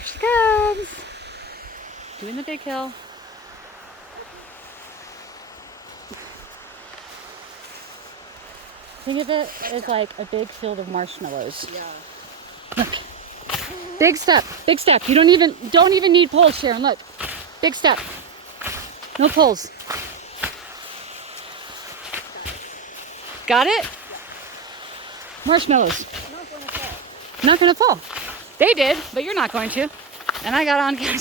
Here she comes. Doing the big hill. Think of it as like a big field of marshmallows. Yeah. Look. Big step. Big step. You don't even need poles, Sharon. Look. Big step. No poles. Got it? Yeah. Marshmallows. Not going to fall. Not gonna fall. They did, but you're not going to. And I got on camera.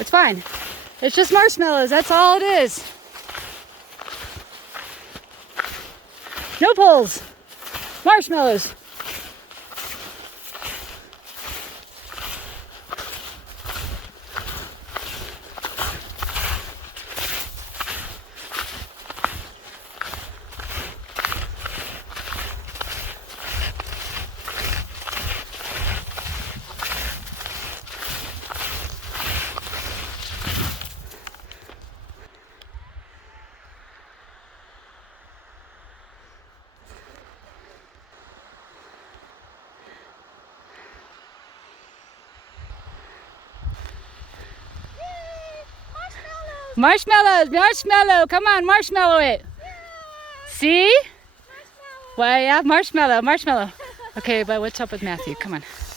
It's fine. It's just marshmallows. That's all it is. No poles. Marshmallows. Marshmallows, marshmallow. Come on, marshmallow it. See? Well, yeah, marshmallow. Okay, but what's up with Matthew? Come on.